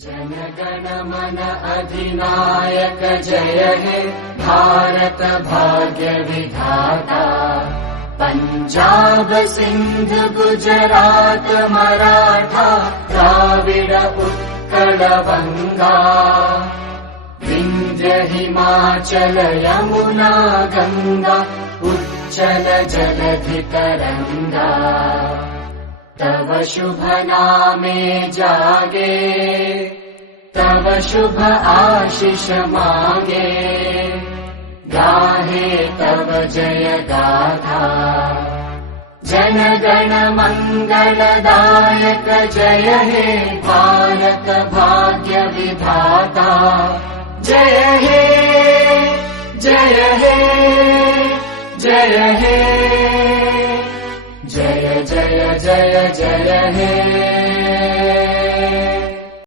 जनगण मन अधिनायक जय हे भारत भाग्य विधाता। पंजाब सिंध गुजरात मराठा द्राविड उत्कल बंगा। विंध्य हिमाचल यमुना गंगा उच्चल जलधि तरंगा। तव शुभ नामे जागे तव शुभ आशीष मांगे। गाहे तव जय गाथा जन गण मंगलदायक जय हे भारत भाग्य विधाता। जय हे जय हे जय हे जय जय जय जय हे।